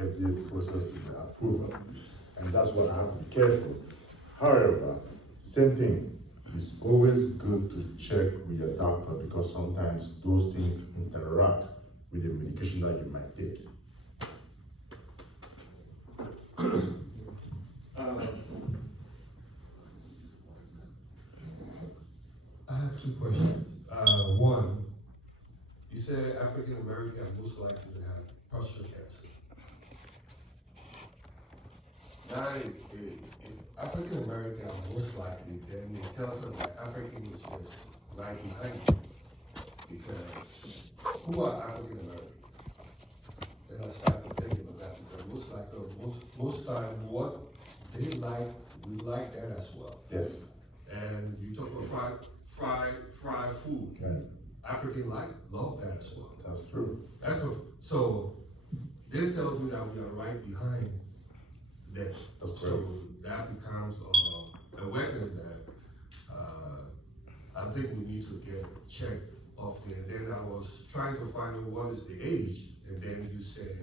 FDA process to the approval. And that's why I have to be careful. However, same thing, it's always good to check with your doctor because sometimes those things interact with the medication that you might take. I have two questions. One, you said African American are most likely to have prostate cancer. Now, if African American are most likely, then it tells us that African is just right behind you. Because who are African American? Then I started thinking of that because most likely, most time, what they like, we like that as well. Yes. And you talk about fried food. Yeah. African love that as well. That's true. So this tells me that we are right behind them. That's correct. So that becomes awareness that I think we need to get checked often. And then I was trying to find out what is the age, and then you said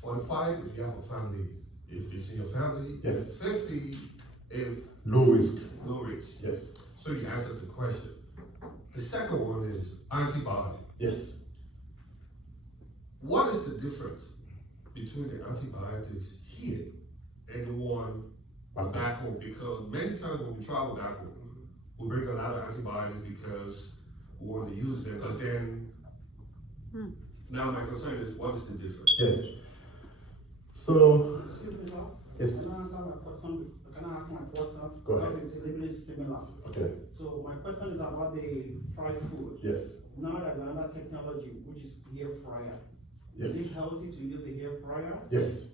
45 if you have a family. If it's in your family, yes. 50 if low risk. Low risk. Yes. So you answered the question. The second one is antibody. Yes. What is the difference between the antibiotics here and the one back home? Because many times when we travel back home, we bring a lot of antibiotics because we want to use them, but then now my concern is what's the difference? Yes. So, excuse me, sir. Yes. Can I answer my question? Can I ask my question? Go ahead. Because it's a little bit similar. Okay. So my question is about the fried food. Yes. Now there's another technology which is air fryer. Yes. Is it healthy to use the air fryer? Yes.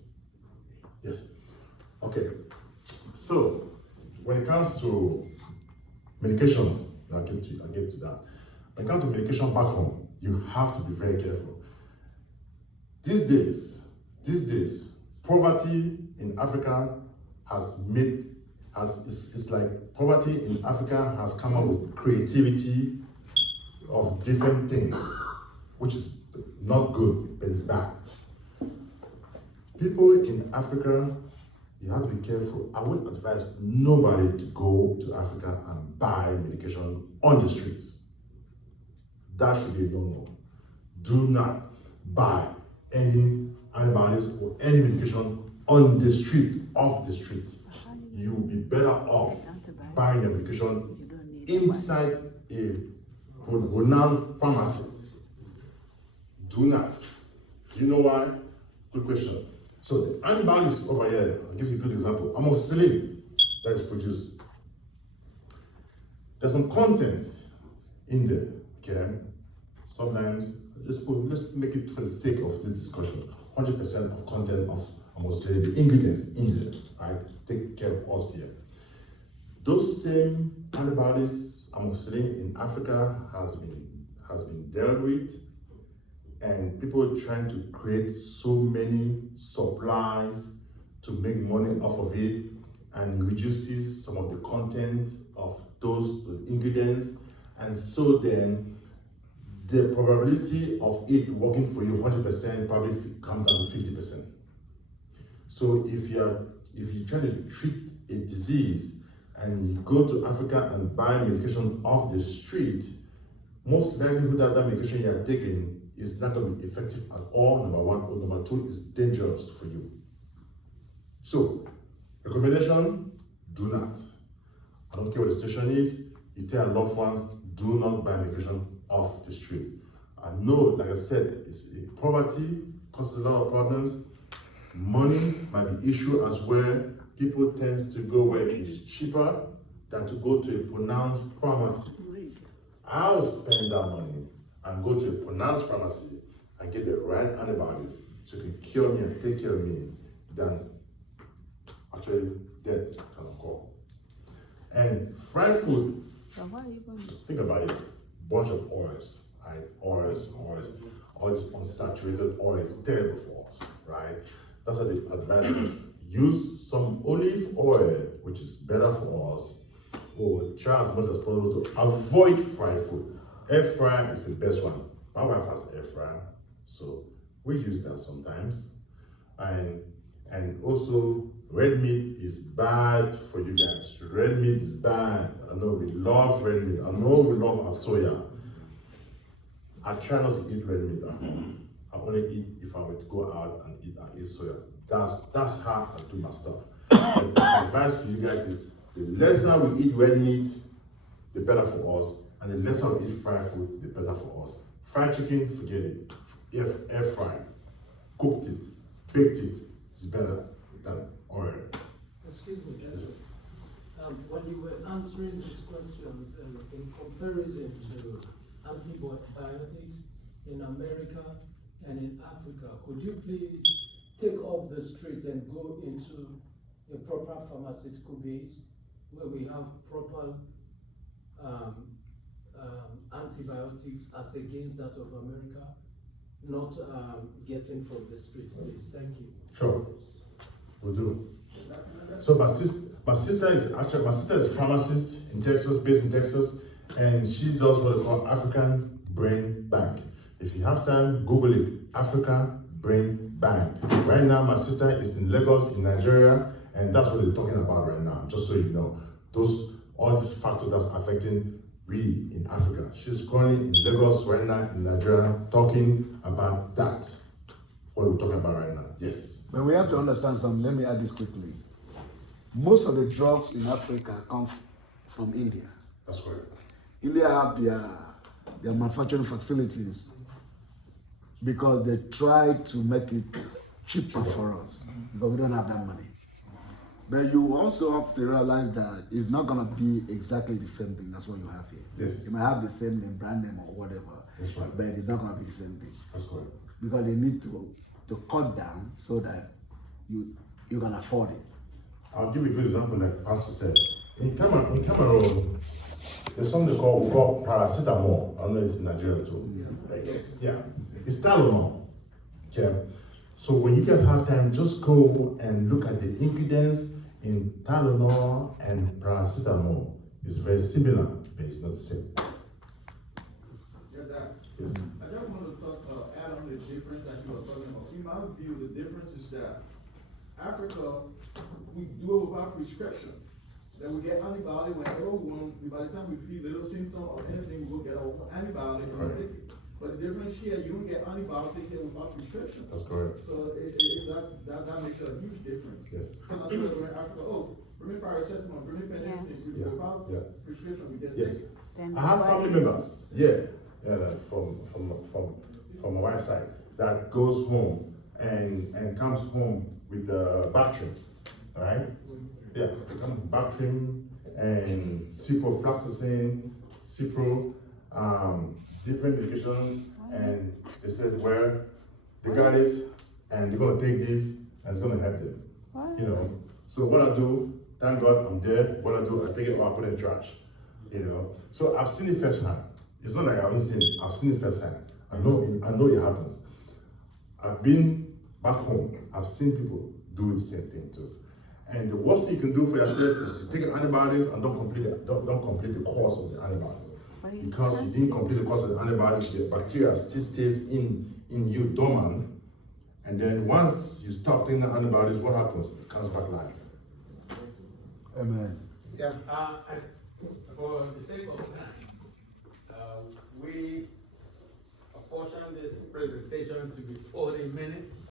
Yes. Okay. So when it comes to medications, I'll get to that. When it comes to medication back home, you have to be very careful. These days, poverty in Africa it's like poverty in Africa has come up with creativity of different things, which is not good, but it's bad. People in Africa, you have to be careful. I would advise nobody to go to Africa and buy medication on the streets. That should be a no-no. Do not buy any antibiotics or any medication on the street, off the streets. You will be better off buying your medication inside a renowned pharmacy. Do not. Do you know why? Good question. So the antibiotics over here, I'll give you a good example. Amoxicillin that is produced. There's some content in there, okay? Sometimes, let's make it for the sake of this discussion, 100% of content of amoxicillin, the ingredients in there, right? Take care of us here. Those same antibiotics, amoxicillin in Africa has been dealt with, and people are trying to create so many supplies to make money off of it and reduces some of the content of those ingredients, and so then the probability of it working for you 100% probably comes down to 50%. So if you're trying to treat a disease and you go to Africa and buy medication off the street, most likelihood that medication you are taking is not going to be effective at all, number one, or number two, is dangerous for you. So, recommendation, do not. I don't care what the situation is, you tell your loved ones, do not buy medication off the street. I know, like I said, poverty causes a lot of problems. Money might be issue as well. People tend to go where it's cheaper than to go to a pronounced pharmacy. I'll spend that money and go to a pronounced pharmacy and get the right antibiotics so it can cure me and take care of me than actually death kind of call. And fried food, think about it, bunch of oils, right? Oils, all this unsaturated oil is terrible for us, right? That's why the advice is use some olive oil, which is better for us, or try as much as possible to avoid fried food. Air fryer is the best one. My wife has air fryer, so we use that sometimes. and also red meat is bad for you guys. Red meat is bad. I know we love red meat. I know we love our soya. I try not to eat red meat at home. I only eat if I were to go out and eat. I eat soya. That's how I do my stuff. The advice to you guys is the lesser we eat red meat, the better for us, and the lesser we eat fried food, the better for us. Fried chicken, forget it. Air fried, cooked it, baked it is better than oil. Excuse me, Yes. when you were answering this question in comparison to antibiotics in America and in Africa, could you please take off the street and go into a proper pharmaceutical base where we have proper antibiotics as against that of America, not getting from the street, please? Thank you. Sure, we'll do. So my sister is a pharmacist in Texas, based in Texas, and she does what they call African Brain Bank. If you have time, Google it, African Brain Bank. Right now, my sister is in Lagos, in Nigeria, and that's what they're talking about right now, just so you know. All these factors that's affecting we in Africa. She's currently in Lagos right now, in Nigeria, talking about that. What we're talking about right now, yes. But we have to understand something. Let me add this quickly. Most of the drugs in Africa come from India. That's correct. India have their manufacturing facilities because they try to make it cheaper for us, but we don't have that money. But you also have to realize that it's not going to be exactly the same thing. That's what you have here. Yes. You might have the same name, brand name or whatever, That's right. but it's not going to be the same thing. That's correct. Because they need to cut down so that you can afford it. I'll give you a good example, like Pastor said. In Cameroon, there's something we call paracetamol. I know it's in Nigeria too. Yeah. It's Tylenol. Okay. So when you guys have time, just go and look at the ingredients in Tylenol and paracetamol. It's very similar, but it's not the same. Yes. I just want to add on the difference that you are talking about. In my view, the difference is that Africa, we do it without prescription. Then we get antibiotic whenever we want. By the time we feel little symptom or anything, we go get our antibiotic and we take it. But the difference here, you don't get antibiotic here without prescription. That's correct. So that makes a huge difference. Yes. So that's why we're in Africa, bring me paracetamol, bring me penicillin. Yeah. Without Yeah. prescription, we just Yes. take it. I have family members, from my wife's side, that goes home and comes home with the Bactrim, right? Yeah, they come with Bactrim and ciprofloxacin, Cipro, different medications, and they said, well, they got it, and they're gonna take this, and it's gonna help them. You know. So what I do, thank God I'm there. What I do, I take it or I put it in the trash. You know. So I've seen it firsthand. It's not like I haven't seen it. I've seen it firsthand. I know it happens. I've been back home. I've seen people do the same thing too. And the worst thing you can do for yourself is to take antibiotics and don't complete the course of the antibiotics. Because you didn't complete the course of the antibiotics, the bacteria still stays in you dormant. And then once you stop taking the antibiotics, what happens? It comes back live. Amen. Yeah. For the sake of time, we apportion this presentation to be 40 minutes.